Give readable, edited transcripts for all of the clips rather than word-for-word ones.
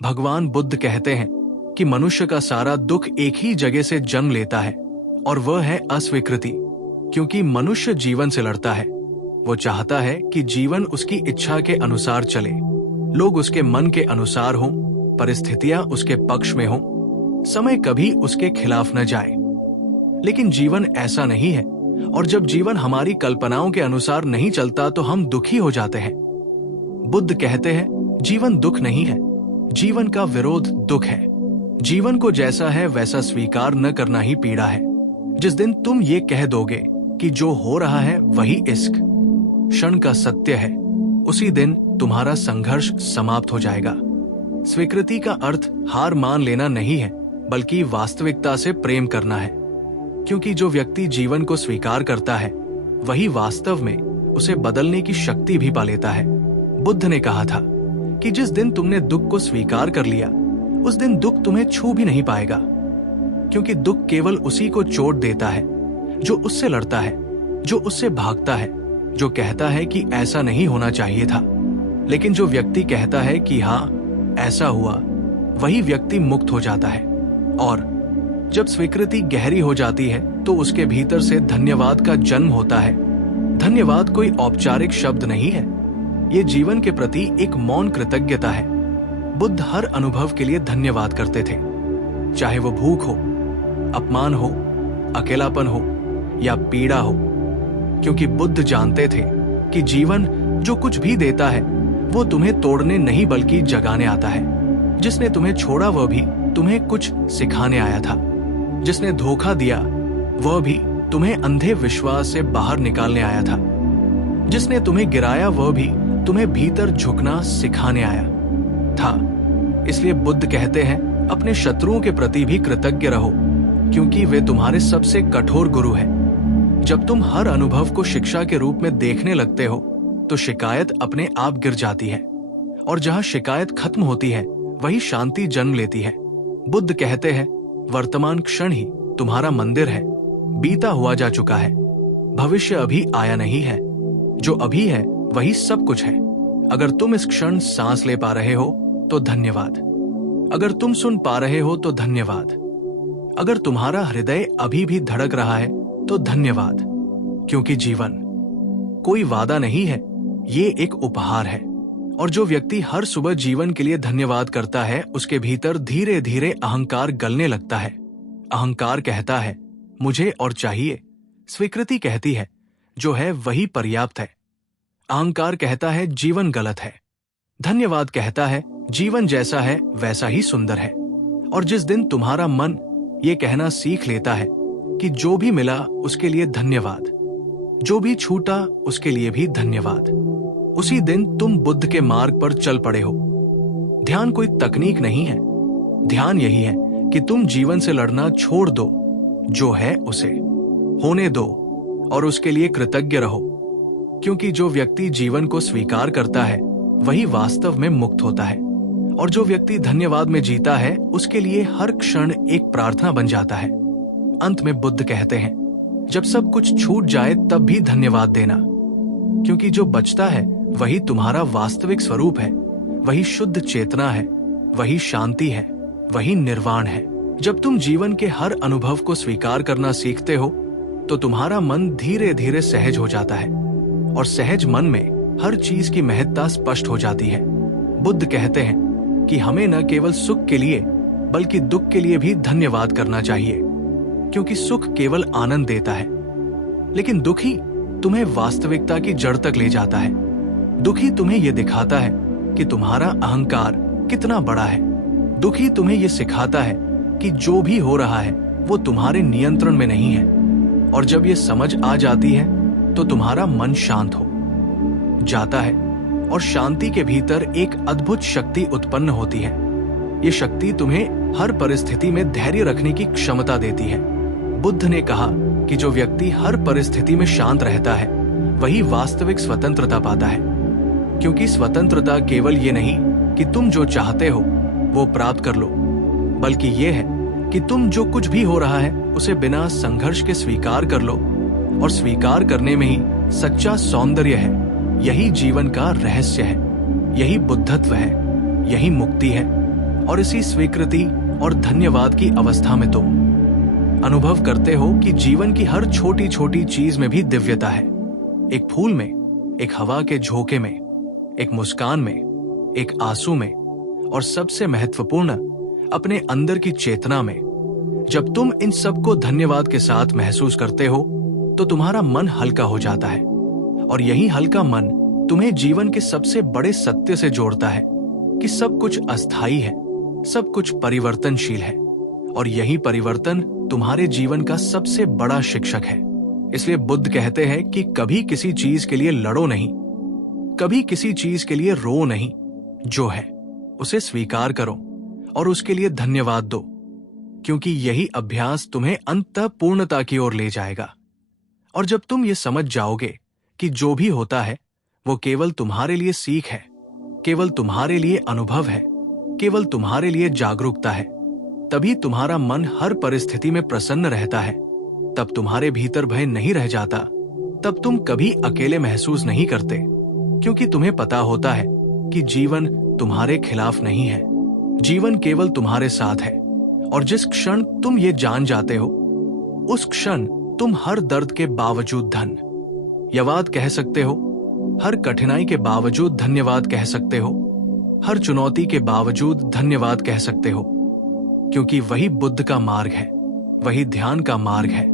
भगवान बुद्ध कहते हैं कि मनुष्य का सारा दुख एक ही जगह से जन्म लेता है और वह है अस्वीकृति। क्योंकि मनुष्य जीवन से लड़ता है, वो चाहता है कि जीवन उसकी इच्छा के अनुसार चले, लोग उसके मन के अनुसार हों, परिस्थितियां उसके पक्ष में हों, समय कभी उसके खिलाफ न जाए। लेकिन जीवन ऐसा नहीं है, और जब जीवन हमारी कल्पनाओं के अनुसार नहीं चलता तो हम दुखी हो जाते हैं। बुद्ध कहते हैं जीवन दुख नहीं है, जीवन का विरोध दुख है। जीवन को जैसा है वैसा स्वीकार न करना ही पीड़ा है। जिस दिन तुम ये कह दोगे कि जो हो रहा है वही इश्क क्षण का सत्य है, उसी दिन तुम्हारा संघर्ष समाप्त हो जाएगा। स्वीकृति का अर्थ हार मान लेना नहीं है, बल्कि वास्तविकता से प्रेम करना है। क्योंकि जो व्यक्ति जीवन को स्वीकार करता है वही वास्तव में उसे बदलने की शक्ति भी पा लेता है। बुद्ध ने कहा था कि जिस दिन तुमने दुख को स्वीकार कर लिया उस दिन दुख तुम्हें छू भी नहीं पाएगा। क्योंकि दुख केवल उसी को चोट देता है जो उससे लड़ता है, जो उससे भागता है, जो कहता है कि ऐसा नहीं होना चाहिए था। लेकिन जो व्यक्ति कहता है कि हाँ ऐसा हुआ, वही व्यक्ति मुक्त हो जाता है। और जब स्वीकृति गहरी हो जाती है तो उसके भीतर से धन्यवाद का जन्म होता है। धन्यवाद कोई औपचारिक शब्द नहीं है, ये जीवन के प्रति एक मौन कृतज्ञता है। बुद्ध हर अनुभव के लिए धन्यवाद करते थे, चाहे वो भूख हो, अपमान हो, अकेलापन हो या पीड़ा हो। क्योंकि बुद्ध जानते थे कि जीवन जो कुछ भी देता है वो तुम्हें तोड़ने नहीं बल्कि जगाने आता है। जिसने तुम्हें छोड़ा वह भी तुम्हें कुछ सिखाने आया था। जिसने धोखा दिया वह भी तुम्हें अंधे विश्वास से बाहर निकालने आया था। जिसने तुम्हें गिराया वह भी तुम्हें भीतर झुकना सिखाने आया था। इसलिए बुद्ध कहते हैं अपने शत्रुओं के प्रति भी कृतज्ञ रहो, क्योंकि वे तुम्हारे सबसे कठोर गुरु हैं। जब तुम हर अनुभव को शिक्षा के रूप में देखने लगते हो तो शिकायत अपने आप गिर जाती है, और जहां शिकायत खत्म होती है वही शांति जन्म लेती है। बुद्ध कहते हैं वर्तमान क्षण ही तुम्हारा मंदिर है। बीता हुआ जा चुका है, भविष्य अभी आया नहीं है। जो अभी है वही सब कुछ है। अगर तुम इस क्षण सांस ले पा रहे हो तो धन्यवाद। अगर तुम सुन पा रहे हो तो धन्यवाद। अगर तुम्हारा हृदय अभी भी धड़क रहा है तो धन्यवाद। क्योंकि जीवन कोई वादा नहीं है, ये एक उपहार है। और जो व्यक्ति हर सुबह जीवन के लिए धन्यवाद करता है उसके भीतर धीरे धीरे अहंकार गलने लगता है। अहंकार कहता है मुझे और चाहिए। स्वीकृति कहती है जो है वही पर्याप्त है। अहंकार कहता है जीवन गलत है। धन्यवाद कहता है जीवन जैसा है वैसा ही सुंदर है। और जिस दिन तुम्हारा मन ये कहना सीख लेता है कि जो भी मिला उसके लिए धन्यवाद, जो भी छूटा उसके लिए भी धन्यवाद, उसी दिन तुम बुद्ध के मार्ग पर चल पड़े हो। ध्यान कोई तकनीक नहीं है, ध्यान यही है कि तुम जीवन से लड़ना छोड़ दो, जो है उसे होने दो और उसके लिए कृतज्ञ रहो। क्योंकि जो व्यक्ति जीवन को स्वीकार करता है वही वास्तव में मुक्त होता है, और जो व्यक्ति धन्यवाद में जीता है उसके लिए हर क्षण एक प्रार्थना बन जाता है। अंत में बुद्ध कहते हैं जब सब कुछ छूट जाए तब भी धन्यवाद देना, क्योंकि जो बचता है वही तुम्हारा वास्तविक स्वरूप है, वही शुद्ध चेतना है, वही शांति है, वही निर्वाण है। जब तुम जीवन के हर अनुभव को स्वीकार करना सीखते हो तो तुम्हारा मन धीरे धीरे सहज हो जाता है, और सहज मन में हर चीज की महत्ता स्पष्ट हो जाती है। बुद्ध कहते हैं कि हमें न केवल सुख के लिए बल्कि दुख के लिए भी धन्यवाद करना चाहिए, क्योंकि सुख केवल आनंद देता है, लेकिन दुख ही तुम्हें वास्तविकता की जड़ तक ले जाता है। दुख ही तुम्हें यह दिखाता है कि तुम्हारा अहंकार कितना बड़ा है। दुख ही तुम्हें यह सिखाता है कि जो भी हो रहा है वो तुम्हारे नियंत्रण में नहीं है, और जब ये समझ आ जाती है तो तुम्हारा मन शांत हो जाता है, और शांति के भीतर एक अद्भुत शक्ति उत्पन्न होती है। ये शक्ति तुम्हें हर परिस्थिति में धैर्य रखने की क्षमता देती है। बुद्ध ने कहा कि जो व्यक्ति हर परिस्थिति में शांत रहता है वही वास्तविक स्वतंत्रता पाता है, क्योंकि स्वतंत्रता केवल ये नहीं कि तुम जो चाहते हो वो प्राप्त कर लो, बल्कि ये है कि तुम जो कुछ भी हो रहा है उसे बिना संघर्ष के स्वीकार कर लो, और स्वीकार करने में ही सच्चा सौंदर्य है। यही जीवन का रहस्य है, यही बुद्धत्व है, यही मुक्ति है, और इसी स्वीकृति और धन्यवाद की अवस्था में तुम अनुभव करते हो कि जीवन की हर छोटी छोटी चीज में भी दिव्यता है। एक फूल में, एक हवा के झोंके में, एक मुस्कान में, एक आंसू में, और सबसे महत्वपूर्ण अपने अंदर की चेतना में। जब तुम इन सब को धन्यवाद के साथ महसूस करते हो तो तुम्हारा मन हल्का हो जाता है, और यही हल्का मन तुम्हें जीवन के सबसे बड़े सत्य से जोड़ता है कि सब कुछ अस्थायी है, सब कुछ परिवर्तनशील है, और यही परिवर्तन तुम्हारे जीवन का सबसे बड़ा शिक्षक है। इसलिए बुद्ध कहते हैं कि कभी किसी चीज के लिए लड़ो नहीं, कभी किसी चीज के लिए रो नहीं। जो है उसे स्वीकार करो और उसके लिए धन्यवाद दो, क्योंकि यही अभ्यास तुम्हें अंततः पूर्णता की ओर ले जाएगा। और जब तुम ये समझ जाओगे कि जो भी होता है वो केवल तुम्हारे लिए सीख है, केवल तुम्हारे लिए अनुभव है, केवल तुम्हारे लिए जागरूकता है, तभी तुम्हारा मन हर परिस्थिति में प्रसन्न रहता है। तब तुम्हारे भीतर भय नहीं रह जाता, तब तुम कभी अकेले महसूस नहीं करते, क्योंकि तुम्हें पता होता है कि जीवन तुम्हारे खिलाफ नहीं है, जीवन केवल तुम्हारे साथ है। और जिस क्षण तुम ये जान जाते हो, उस क्षण तुम हर दर्द के बावजूद धन्यवाद कह सकते हो, हर कठिनाई के बावजूद धन्यवाद कह सकते हो, हर चुनौती के बावजूद धन्यवाद कह सकते हो, क्योंकि वही बुद्ध का मार्ग है, वही ध्यान का मार्ग है,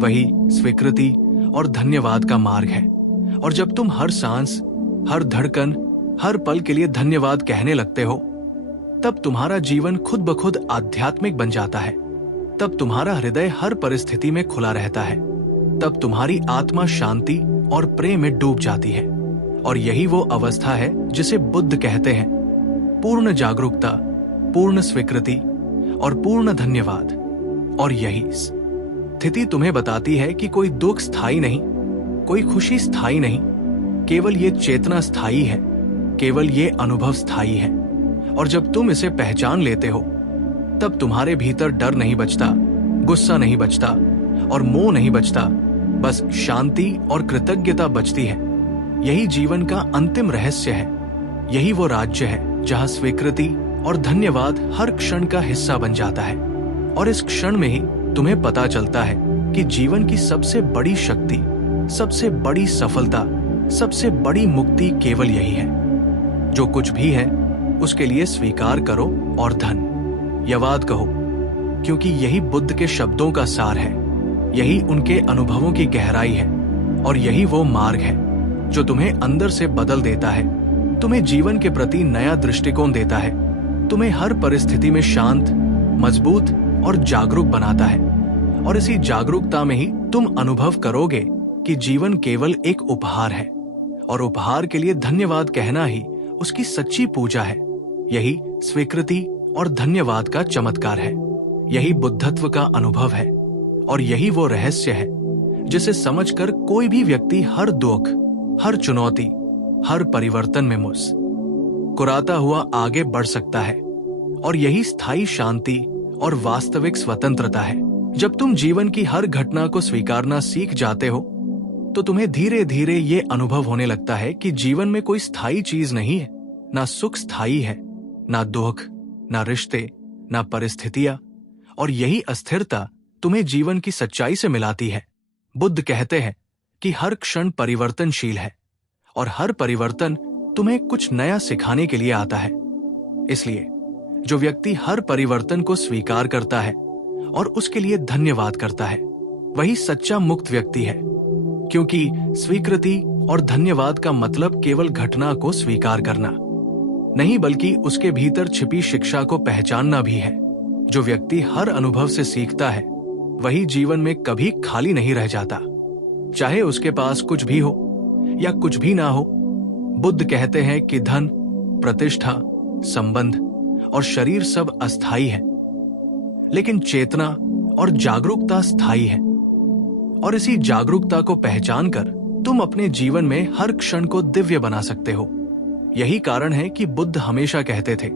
वही स्वीकृति और धन्यवाद का मार्ग है। और जब तुम हर सांस, हर धड़कन, हर पल के लिए धन्यवाद कहने लगते हो, तब तुम्हारा जीवन खुद ब खुद आध्यात्मिक बन जाता है। तब तुम्हारा हृदय हर परिस्थिति में खुला रहता है, तब तुम्हारी आत्मा शांति और प्रेम में डूब जाती है। और यही वो अवस्था है जिसे बुद्ध कहते हैं पूर्ण जागरूकता, पूर्ण स्वीकृति और पूर्ण धन्यवाद। और यही स्थिति तुम्हें बताती है कि कोई दुख स्थायी नहीं, कोई खुशी स्थायी नहीं, केवल ये चेतना स्थायी है, केवल ये अनुभव स्थायी है। और जब तुम इसे पहचान लेते हो, तब तुम्हारे भीतर डर नहीं बचता, गुस्सा नहीं बचता और मोह नहीं बचता, बस शांति और कृतज्ञता बचती है। यही जीवन का अंतिम रहस्य है, यही वो राज्य है जहां स्वीकृति और धन्यवाद हर क्षण का हिस्सा बन जाता है। और इस क्षण में ही तुम्हें पता चलता है कि जीवन की सबसे बड़ी शक्ति, सबसे बड़ी सफलता, सबसे बड़ी मुक्ति केवल यही है। जो कुछ भी है उसके लिए स्वीकार करो और धन्यवाद कहो, क्योंकि यही बुद्ध के शब्दों का सार है, यही उनके अनुभवों की गहराई है, और यही वो मार्ग है जो तुम्हें अंदर से बदल देता है, तुम्हें जीवन के प्रति नया दृष्टिकोण देता है, तुम्हें हर परिस्थिति में शांत, मजबूत और जागरूक बनाता है। और इसी जागरूकता में ही तुम अनुभव करोगे कि जीवन केवल एक उपहार है, और उपहार के लिए धन्यवाद कहना ही उसकी सच्ची पूजा है। यही स्वीकृति और धन्यवाद का चमत्कार है, यही बुद्धत्व का अनुभव है, और यही वो रहस्य है जिसे समझकर कोई भी व्यक्ति हर दुख, हर चुनौती, हर परिवर्तन में मुस्कुराता हुआ आगे बढ़ सकता है। और यही स्थायी शांति और वास्तविक स्वतंत्रता है। जब तुम जीवन की हर घटना को स्वीकारना सीख जाते हो, तो तुम्हें धीरे धीरे ये अनुभव होने लगता है कि जीवन में कोई स्थायी चीज नहीं है, ना सुख स्थायी है, ना दुख, ना रिश्ते, ना परिस्थितियां। और यही अस्थिरता तुम्हें जीवन की सच्चाई से मिलाती है। बुद्ध कहते हैं कि हर क्षण परिवर्तनशील है, और हर परिवर्तन तुम्हें कुछ नया सिखाने के लिए आता है। इसलिए जो व्यक्ति हर परिवर्तन को स्वीकार करता है और उसके लिए धन्यवाद करता है, वही सच्चा मुक्त व्यक्ति है, क्योंकि स्वीकृति और धन्यवाद का मतलब केवल घटना को स्वीकार करना नहीं, बल्कि उसके भीतर छिपी शिक्षा को पहचानना भी है। जो व्यक्ति हर अनुभव से सीखता है, वही जीवन में कभी खाली नहीं रह जाता, चाहे उसके पास कुछ भी हो या कुछ भी ना हो। बुद्ध कहते हैं कि धन, प्रतिष्ठा, संबंध और शरीर सब अस्थायी है, लेकिन चेतना और जागरूकता स्थायी है। और इसी जागरूकता को पहचानकर तुम अपने जीवन में हर क्षण को दिव्य बना सकते हो। यही कारण है कि बुद्ध हमेशा कहते थे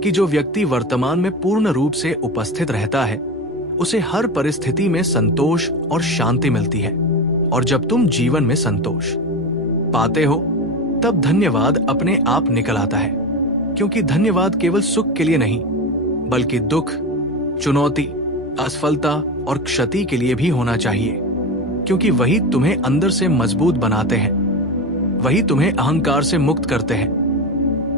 कि जो व्यक्ति वर्तमान में पूर्ण रूप से उपस्थित रहता है, उसे हर परिस्थिति में संतोष और शांति मिलती है। और जब तुम जीवन में संतोष पाते हो, तब धन्यवाद अपने आप निकल आता है, क्योंकि धन्यवाद केवल सुख के लिए नहीं, बल्कि दुख, चुनौती, असफलता और क्षति के लिए भी होना चाहिए, क्योंकि वही तुम्हें अंदर से मजबूत बनाते हैं, वही तुम्हें अहंकार से मुक्त करते हैं,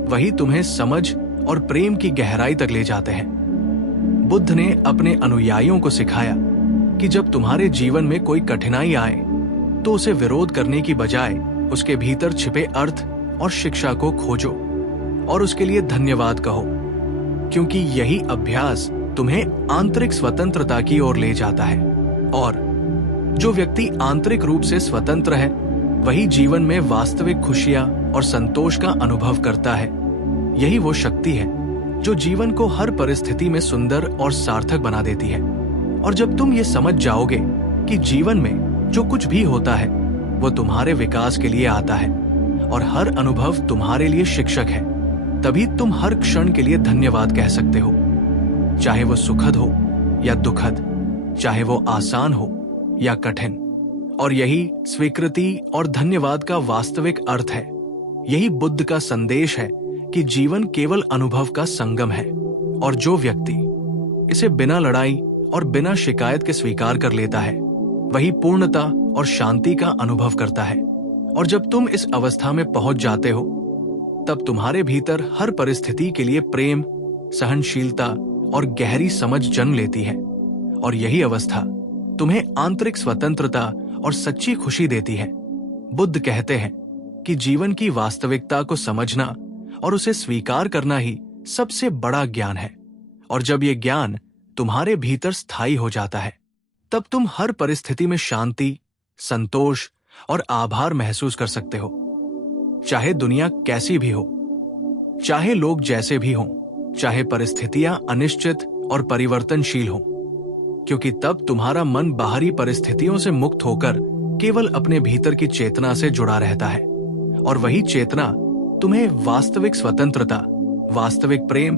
वही तुम्हें समझ और प्रेम की गहराई तक ले जाते हैं। बुद्ध ने अपने अनुयायियों को सिखाया कि जब तुम्हारे जीवन में कोई कठिनाई आए तो उसे विरोध करने की बजाय उसके भीतर छिपे अर्थ और शिक्षा को खोजो और उसके लिए धन्यवाद कहो, क्योंकि यही अभ्यास तुम्हें आंतरिक स्वतंत्रता की ओर ले जाता है। और जो व्यक्ति आंतरिक रूप से स्वतंत्र है वही जीवन में वास्तविक खुशियां और संतोष का अनुभव करता है। यही वो शक्ति है जो जीवन को हर परिस्थिति में सुंदर और सार्थक बना देती है। और जब तुम ये समझ जाओगे कि जीवन में जो कुछ भी होता है वो तुम्हारे विकास के लिए आता है और हर अनुभव तुम्हारे लिए शिक्षक है, तभी तुम हर क्षण के लिए धन्यवाद कह सकते हो, चाहे वो सुखद हो या दुखद, चाहे वो आसान हो या कठिन। और यही स्वीकृति और धन्यवाद का वास्तविक अर्थ है। यही बुद्ध का संदेश है कि जीवन केवल अनुभव का संगम है, और जो व्यक्ति इसे बिना लड़ाई और बिना शिकायत के स्वीकार कर लेता है वही पूर्णता और शांति का अनुभव करता है। और जब तुम इस अवस्था में पहुंच जाते हो तब तुम्हारे भीतर हर परिस्थिति के लिए प्रेम, सहनशीलता और गहरी समझ जन्म लेती है। और यही अवस्था तुम्हें आंतरिक स्वतंत्रता और सच्ची खुशी देती है। बुद्ध कहते हैं कि जीवन की वास्तविकता को समझना और उसे स्वीकार करना ही सबसे बड़ा ज्ञान है। और जब ये ज्ञान तुम्हारे भीतर स्थायी हो जाता है तब तुम हर परिस्थिति में शांति, संतोष और आभार महसूस कर सकते हो, चाहे दुनिया कैसी भी हो, चाहे लोग जैसे भी हों, चाहे परिस्थितियां अनिश्चित और परिवर्तनशील हों, क्योंकि तब तुम्हारा मन बाहरी परिस्थितियों से मुक्त होकर केवल अपने भीतर की चेतना से जुड़ा रहता है। और वही चेतना तुम्हें वास्तविक स्वतंत्रता, वास्तविक प्रेम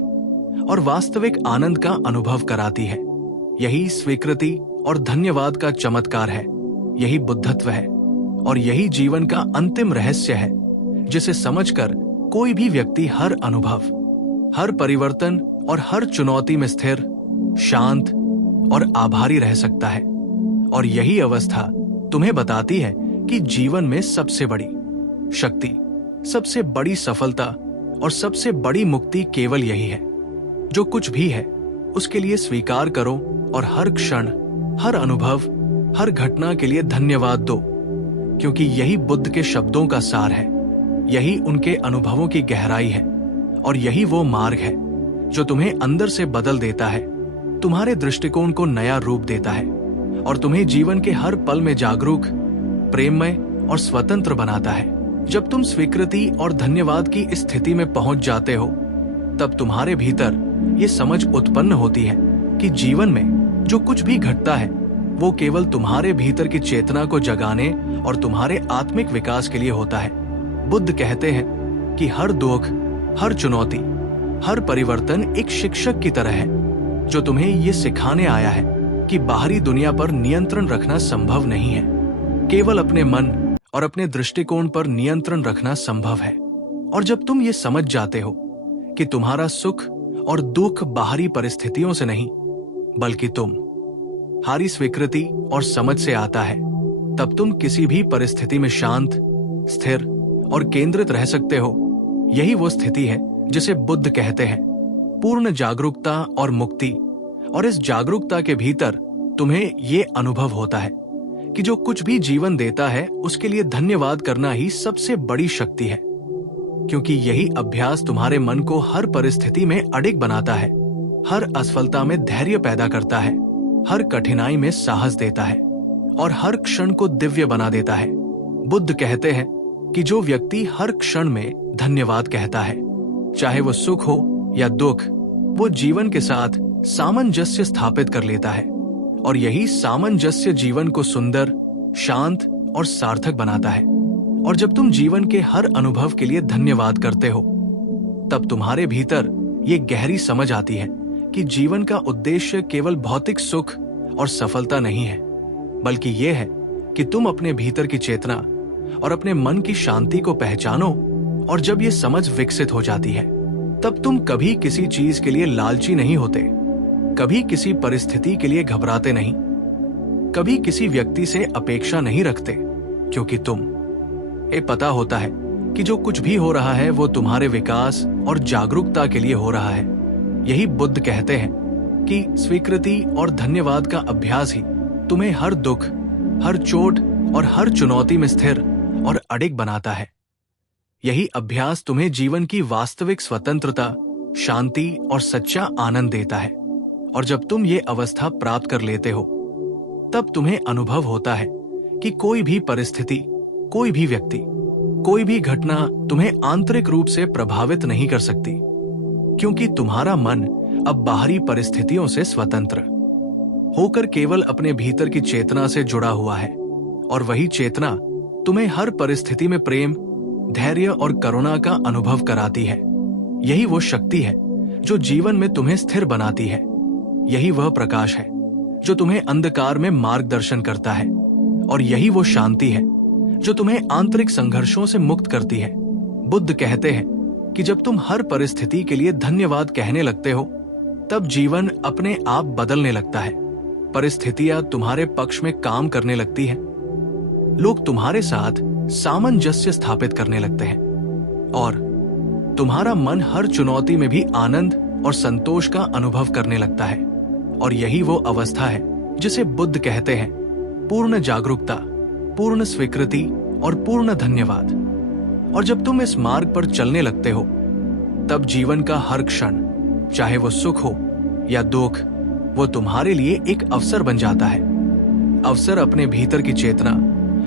और वास्तविक आनंद का अनुभव कराती है। यही स्वीकृति और धन्यवाद का चमत्कार है, यही बुद्धत्व है, और यही जीवन का अंतिम रहस्य है, जिसे समझकर कोई भी व्यक्ति हर अनुभव, हर परिवर्तन और हर चुनौती में स्थिर, शांत और आभारी रह सकता है। और यही अवस्था तुम्हें बताती है कि जीवन में सबसे बड़ी शक्ति, सबसे बड़ी सफलता और सबसे बड़ी मुक्ति केवल यही है। जो कुछ भी है उसके लिए स्वीकार करो और हर क्षण, हर अनुभव, हर घटना के लिए धन्यवाद दो, क्योंकि यही बुद्ध के शब्दों का सार है, यही उनके अनुभवों की गहराई है, और यही वो मार्ग है जो तुम्हें अंदर से बदल देता है, तुम्हारे दृष्टिकोण को नया रूप देता है और तुम्हें जीवन के हर पल में जागरूक, प्रेममय और स्वतंत्र बनाता है। जब तुम स्वीकृति और धन्यवाद की स्थिति में पहुंच जाते हो तब तुम्हारे भीतर ये समझ उत्पन्न होती है कि जीवन में जो कुछ भी घटता है वो केवल तुम्हारे भीतर की चेतना को जगाने और तुम्हारे आत्मिक विकास के लिए होता है। बुद्ध कहते हैं कि हर दुख, हर चुनौती, हर परिवर्तन एक शिक्षक की तरह है जो तुम्हें ये सिखाने आया है कि बाहरी दुनिया पर नियंत्रण रखना संभव नहीं है, केवल अपने मन और अपने दृष्टिकोण पर नियंत्रण रखना संभव है। और जब तुम ये समझ जाते हो कि तुम्हारा सुख और दुख बाहरी परिस्थितियों से नहीं बल्कि तुम्हारी स्वीकृति और समझ से आता है, तब तुम किसी भी परिस्थिति में शांत, स्थिर और केंद्रित रह सकते हो। यही वो स्थिति है जिसे बुद्ध कहते हैं पूर्ण जागरूकता और मुक्ति। और इस जागरूकता के भीतर तुम्हें ये अनुभव होता है कि जो कुछ भी जीवन देता है उसके लिए धन्यवाद करना ही सबसे बड़ी शक्ति है, क्योंकि यही अभ्यास तुम्हारे मन को हर परिस्थिति में अडिग बनाता है, हर असफलता में धैर्य पैदा करता है, हर कठिनाई में साहस देता है और हर क्षण को दिव्य बना देता है। बुद्ध कहते हैं कि जो व्यक्ति हर क्षण में धन्यवाद कहता है, चाहे वो सुख हो या दुख, वो जीवन के साथ सामंजस्य स्थापित कर लेता है। और यही सामंजस्य जीवन को सुंदर, शांत और सार्थक बनाता है। और जब तुम जीवन के हर अनुभव के लिए धन्यवाद करते हो तब तुम्हारे भीतर ये गहरी समझ आती है कि जीवन का उद्देश्य केवल भौतिक सुख और सफलता नहीं है, बल्कि ये है कि तुम अपने भीतर की चेतना और अपने मन की शांति को पहचानो। और जब ये समझ विकसित हो जाती है तब तुम कभी किसी चीज के लिए लालची नहीं होते, कभी किसी परिस्थिति के लिए घबराते नहीं, कभी किसी व्यक्ति से अपेक्षा नहीं रखते, क्योंकि ये पता होता है कि जो कुछ भी हो रहा है वो तुम्हारे विकास और जागरूकता के लिए हो रहा है। यही बुद्ध कहते हैं कि स्वीकृति और धन्यवाद का अभ्यास ही तुम्हें हर दुख, हर चोट और हर चुनौती में स्थिर और अडिग बनाता है। यही अभ्यास तुम्हें जीवन की वास्तविक स्वतंत्रता, शांति और सच्चा आनंद देता है। और जब तुम ये अवस्था प्राप्त कर लेते हो, तब तुम्हें अनुभव होता है कि कोई भी परिस्थिति, कोई भी व्यक्ति, कोई भी घटना तुम्हें आंतरिक रूप से प्रभावित नहीं कर सकती, क्योंकि तुम्हारा मन अब बाहरी परिस्थितियों से स्वतंत्र होकर केवल अपने भीतर की चेतना से जुड़ा हुआ है। और वही चेतना तुम्हें हर परिस्थिति में प्रेम, धैर्य और करुणा का अनुभव कराती है। यही वो शक्ति है जो जीवन में तुम्हें स्थिर बनाती है। यही वह प्रकाश है जो तुम्हें अंधकार में मार्गदर्शन करता है। और यही वो शांति है जो तुम्हें आंतरिक संघर्षों से मुक्त करती है। बुद्ध कहते हैं कि जब तुम हर परिस्थिति के लिए धन्यवाद कहने लगते हो, तब जीवन अपने आप बदलने लगता है। परिस्थितियां तुम्हारे पक्ष में काम करने लगती हैं। लोग तुम्हारे साथ सामंजस्य स्थापित करने लगते हैं और तुम्हारा मन हर चुनौती में भी आनंद और संतोष का अनुभव करने लगता है। और यही वो अवस्था है जिसे बुद्ध कहते हैं पूर्ण जागरूकता, पूर्ण स्वीकृति और पूर्ण धन्यवाद। और जब तुम इस मार्ग पर चलने लगते हो, तब जीवन का हर क्षण, चाहे वो सुख हो या दुख, वो तुम्हारे लिए एक अवसर बन जाता है। अवसर अपने भीतर की चेतना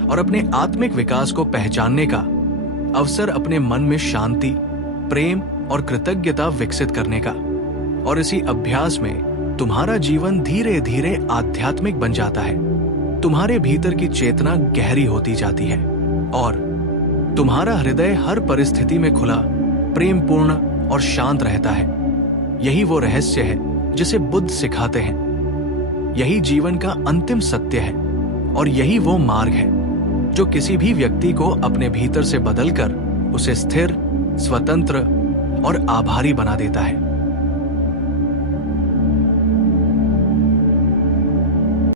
और अपने आत्मिक विकास को पहचानने का, अवसर अपने मन में शांति, प्रेम और कृतज्ञता विकसित करने का। और इसी अभ्यास में तुम्हारा जीवन धीरे धीरे आध्यात्मिक बन जाता है। तुम्हारे भीतर की चेतना गहरी होती जाती है और तुम्हारा हृदय हर परिस्थिति में खुला, प्रेमपूर्ण और शांत रहता है। यही वो रहस्य है जिसे बुद्ध सिखाते हैं। यही जीवन का अंतिम सत्य है और यही वो मार्ग है जो किसी भी व्यक्ति को अपने भीतर से बदलकर उसे स्थिर, स्वतंत्र और आभारी बना देता है।